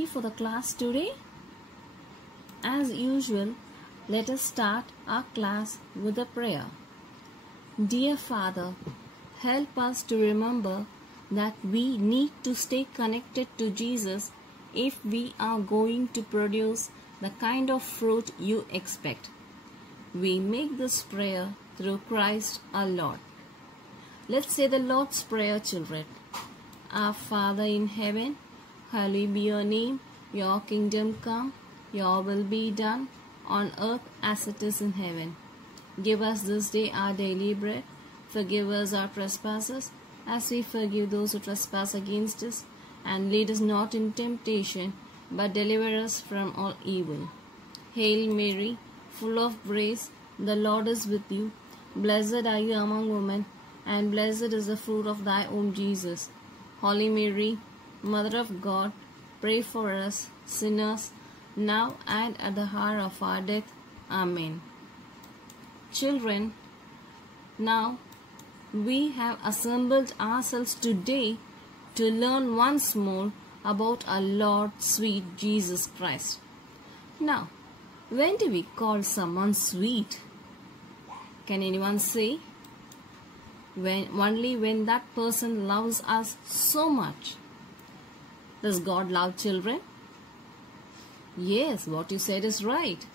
ready for the class today? As usual, let us start our class with a prayer. Dear Father, help us to remember that we need to stay connected to Jesus if we are going to produce the kind of fruit you expect. We make this prayer through Christ our Lord. Let's say the Lord's Prayer, children. Our Father in heaven, hallowed be your name. Your kingdom come, your will be done on earth as it is in heaven. Give us this day our daily bread. Forgive us our trespasses as we forgive those who trespass against us. And lead us not in temptation, but deliver us from all evil. Hail Mary, full of grace, the Lord is with you. Blessed are you among women, and blessed is the fruit of thy womb, Jesus. Holy Mary, Mother of God, pray for us sinners, now and at the hour of our death. Amen. Children, now we have assembled ourselves today to learn once more about our Lord, sweet Jesus Christ. Now, when do we call someone sweet? Can anyone say? Only when that person loves us so much. Does God love children? Yes, what you said is right.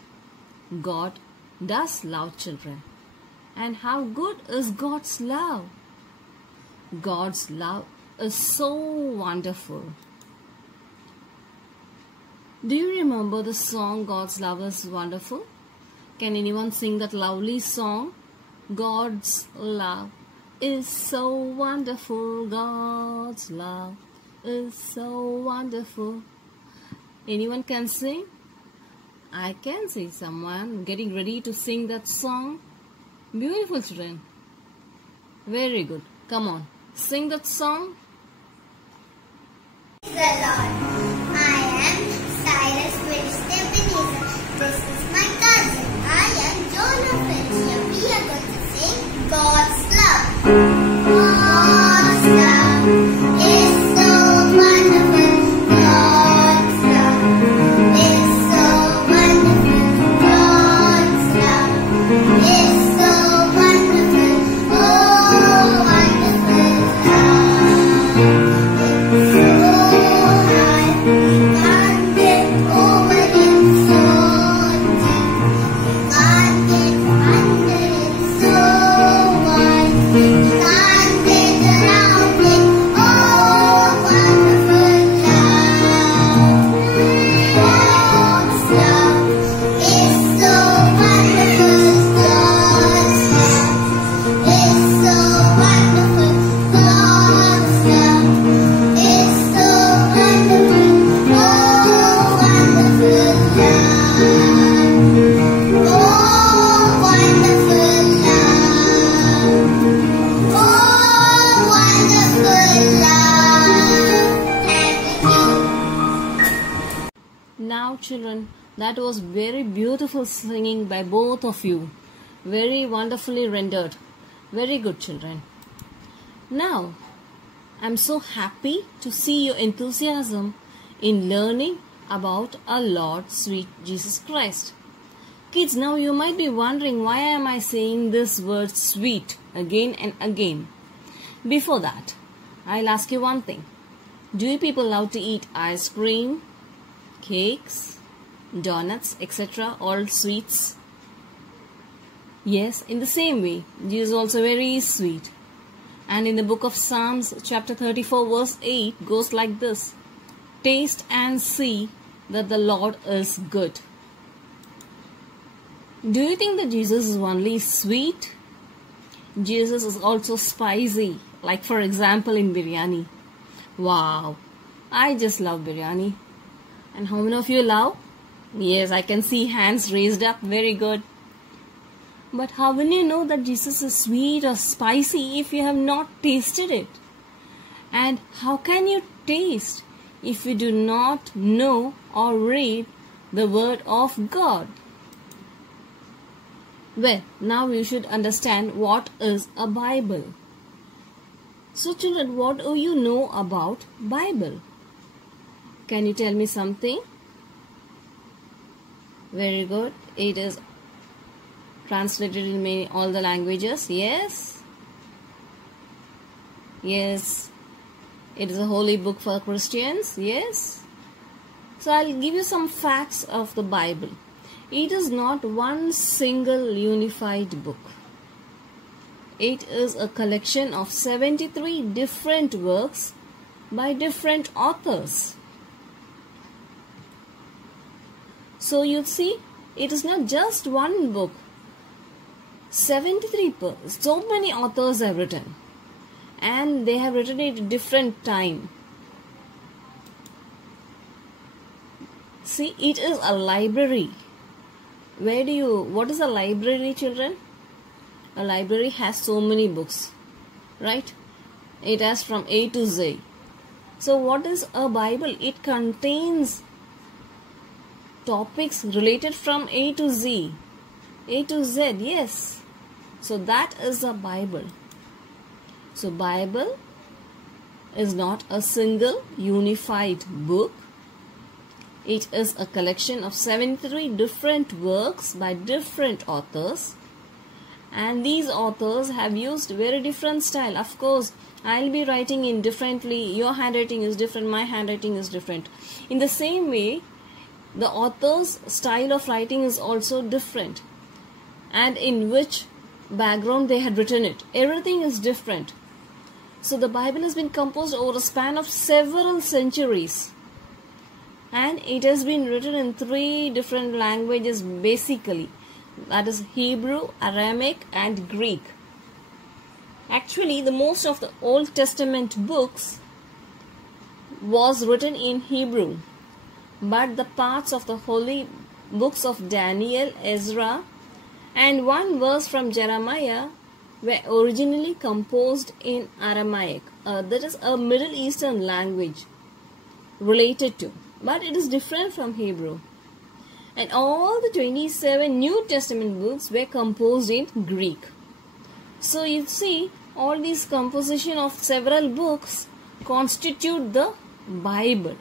God does love children. And how good is God's love? God's love is so wonderful. Do you remember the song God's love is wonderful? Can anyone sing that lovely song? God's love is so wonderful. God's love is so wonderful. Anyone can sing? I can see someone getting ready to sing that song. Beautiful children. Very good. Come on, sing that song. Praise the Lord. I am Cyrus Winston Ebenezer. This is my cousin. I am Jonah Fincher. We are going to sing God's love. God's love is so wonderful. God's love is so wonderful. God's love is so wonderful. Oh, wonderful love. It's so high, can't get over it, so deep. Can't get under it, so wide. Can't get around it. Oh, wonderful love. God's love is so wonderful. God's love is so wonderful. God's love is so wonderful. Oh, wonderful love. Oh, wonderful love. Oh, wonderful love. Thank you. Now children, that was very beautiful singing by both of you. Very wonderfully rendered. Very good children. Now, I'm so happy to see your enthusiasm in learning about our Lord, sweet Jesus Christ. Kids, now you might be wondering why am I saying this word sweet again and again. Before that, I'll ask you one thing. Do you people love to eat ice cream, cakes, donuts, etc., all sweets? Yes, in the same way, Jesus is also very sweet. And in the book of Psalms, chapter 34, verse 8 goes like this. Taste and see that the Lord is good. Do you think that Jesus is only sweet? Jesus is also spicy, like for example in biryani. Wow, I just love biryani. And how many of you love? Yes, I can see hands raised up. Very good. But how will you know that Jesus is sweet or spicy if you have not tasted it? And how can you taste if you do not know or read the Word of God? Well, now you should understand what is a Bible. So children, what do you know about Bible? Can you tell me something? Very good. It is translated in all the languages. Yes. Yes. It is a holy book for Christians. Yes. So I'll give you some facts of the Bible. It is not one single unified book. It is a collection of 73 different works by different authors. So you see, it is not just one book. 73 books. So many authors have written. And they have written it at different time. See, it is a library. What is a library, children? A library has so many books, right? It has from A to Z. So what is a Bible? It contains topics related from A to Z. A to Z, yes. So that is a Bible. So Bible is not a single unified book. It is a collection of 73 different works by different authors. And these authors have used very different style. Of course, I'll be writing in differently. Your handwriting is different. My handwriting is different. In the same way, the author's style of writing is also different. And in which background they had written it. Everything is different. So the Bible has been composed over a span of several centuries. And it has been written in 3 different languages basically. That is Hebrew, Aramaic and Greek. Actually, the most of the Old Testament books was written in Hebrew. But the parts of the holy books of Daniel, Ezra and one verse from Jeremiah were originally composed in Aramaic. That is a Middle Eastern language related to. But it is different from Hebrew. And all the 27 New Testament books were composed in Greek. So you see, all these composition of several books constitute the Bible.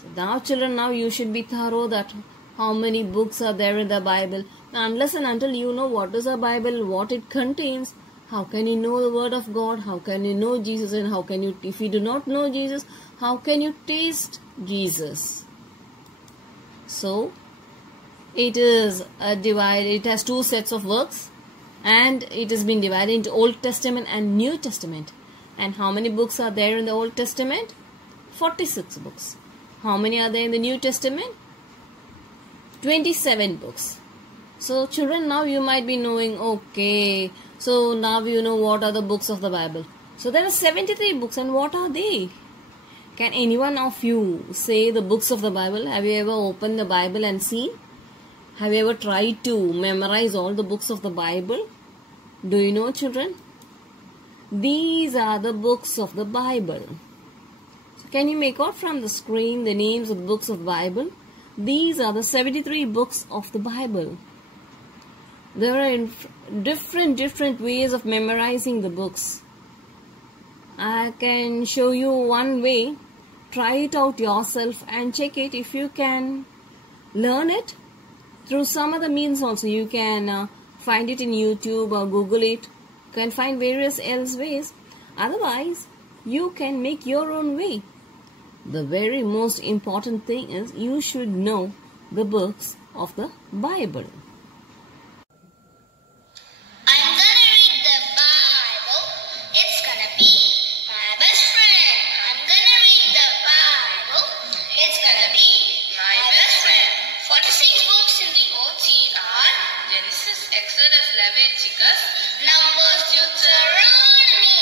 So now children, now you should be thorough that how many books are there in the Bible. Now, unless and until you know what is the Bible, what it contains, how can you know the Word of God? How can you know Jesus? And how can you, if you do not know Jesus, how can you taste Jesus? So, it is divided. It has 2 sets of works, and it has been divided into Old Testament and New Testament. And how many books are there in the Old Testament? 46 books. How many are there in the New Testament? 27 books. So, children, now you might be knowing, okay, so now you know what are the books of the Bible. So, there are 73 books, and what are they? Can anyone of you say the books of the Bible? Have you ever opened the Bible and seen? Have you ever tried to memorize all the books of the Bible? Do you know, children? These are the books of the Bible. So can you make out from the screen the names of the books of the Bible? These are the 73 books of the Bible. There are different ways of memorizing the books. I can show you one way. Try it out yourself and check it. If you can learn it through some other means also, you can find it in YouTube or Google it. You can find various else ways. Otherwise, you can make your own way. The very most important thing is you should know the books of the Bible. I'm gonna read the Bible. It's gonna be my best friend. I'm gonna read the Bible. It's gonna be my best friend. 46 books in the OT are Genesis, Exodus, Leviticus, Numbers, Deuteronomy.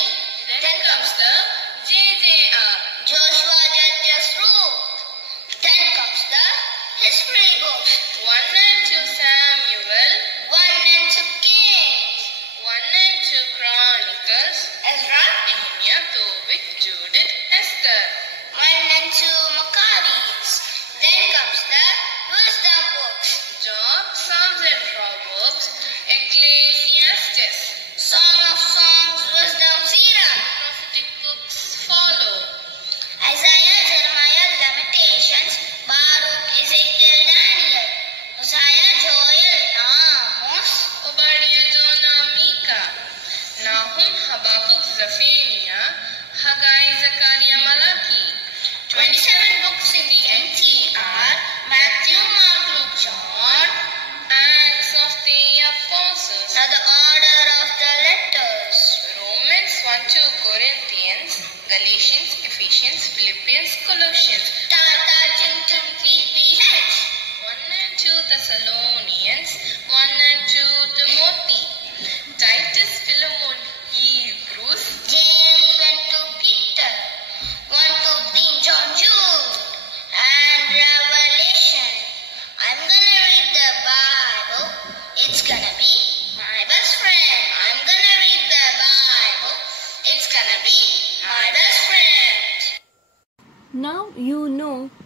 then comes the JJR, Joshua, Judges, Ruth. Then comes the history books. 1 and 2 Samuel, 1 and 2 Kings. 1 and 2 Chronicles, Ezra. Nehemiah, Tobit, Judith, Esther, 1 and 2 Maccabees. Then comes the wisdom books. Job, Psalms and Proverbs, Ecclesiastes. Song of Songs, Wisdom, Sirah. Prophetic books follow. Isaiah, Jeremiah, Lamentations.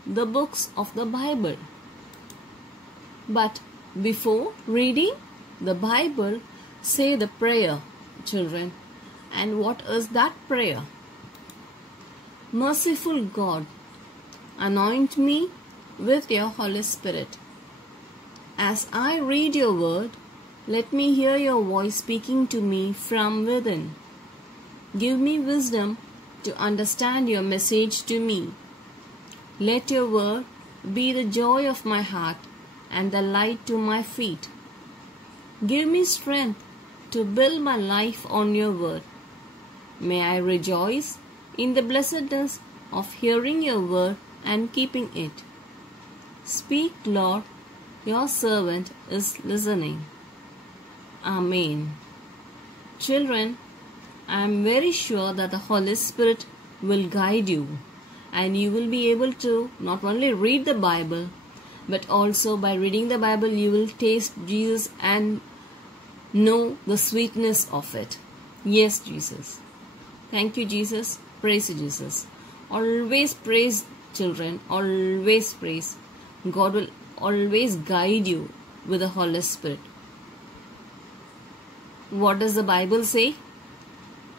the books of the Bible. But before reading the Bible, say the prayer, children. And what is that prayer? Merciful God, anoint me with your Holy Spirit. As I read your word, let me hear your voice speaking to me from within. Give me wisdom to understand your message to me. Let your word be the joy of my heart and the light to my feet. Give me strength to build my life on your word. May I rejoice in the blessedness of hearing your word and keeping it. Speak, Lord, your servant is listening. Amen. Children, I am very sure that the Holy Spirit will guide you, and you will be able to not only read the Bible, but also by reading the Bible you will taste Jesus and know the sweetness of it. Yes, Jesus. Thank you, Jesus. Praise you, Jesus. Always praise, children. Always praise. God will always guide you with the Holy Spirit. What does the Bible say?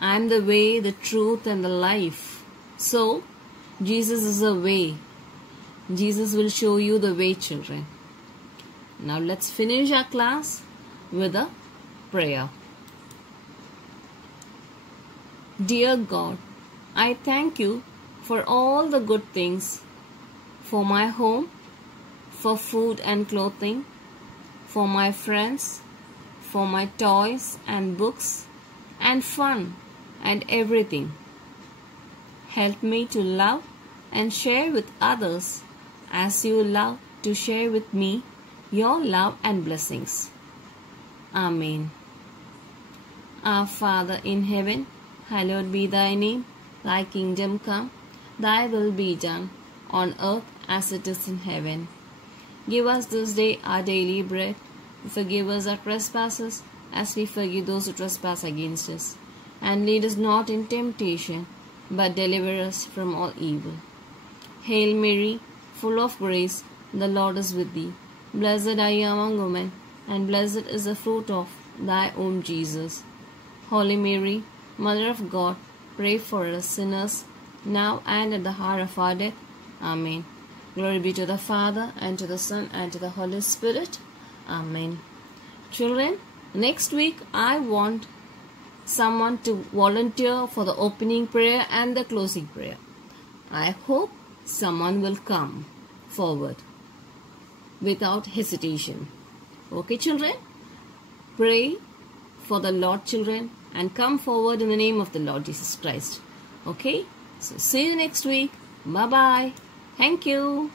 I am the way, the truth, and the life. So, Jesus is the way. Jesus will show you the way, children. Now let's finish our class with a prayer. Dear God, I thank you for all the good things, for my home, for food and clothing, for my friends, for my toys and books, and fun and everything. Help me to love and share with others as you love to share with me your love and blessings. Amen. Our Father in heaven, hallowed be thy name. Thy kingdom come, thy will be done, on earth as it is in heaven. Give us this day our daily bread. Forgive us our trespasses, as we forgive those who trespass against us. And lead us not in temptation, but deliver us from all evil. Hail Mary, full of grace, the Lord is with thee. Blessed are you among women, and blessed is the fruit of thy womb, Jesus. Holy Mary, Mother of God, pray for us sinners, now and at the hour of our death. Amen. Glory be to the Father, and to the Son, and to the Holy Spirit. Amen. Children, next week I want someone to volunteer for the opening prayer and the closing prayer. I hope someone will come forward without hesitation. Okay, children? Pray for the Lord, children, and come forward in the name of the Lord Jesus Christ. Okay? So see you next week. Bye-bye. Thank you.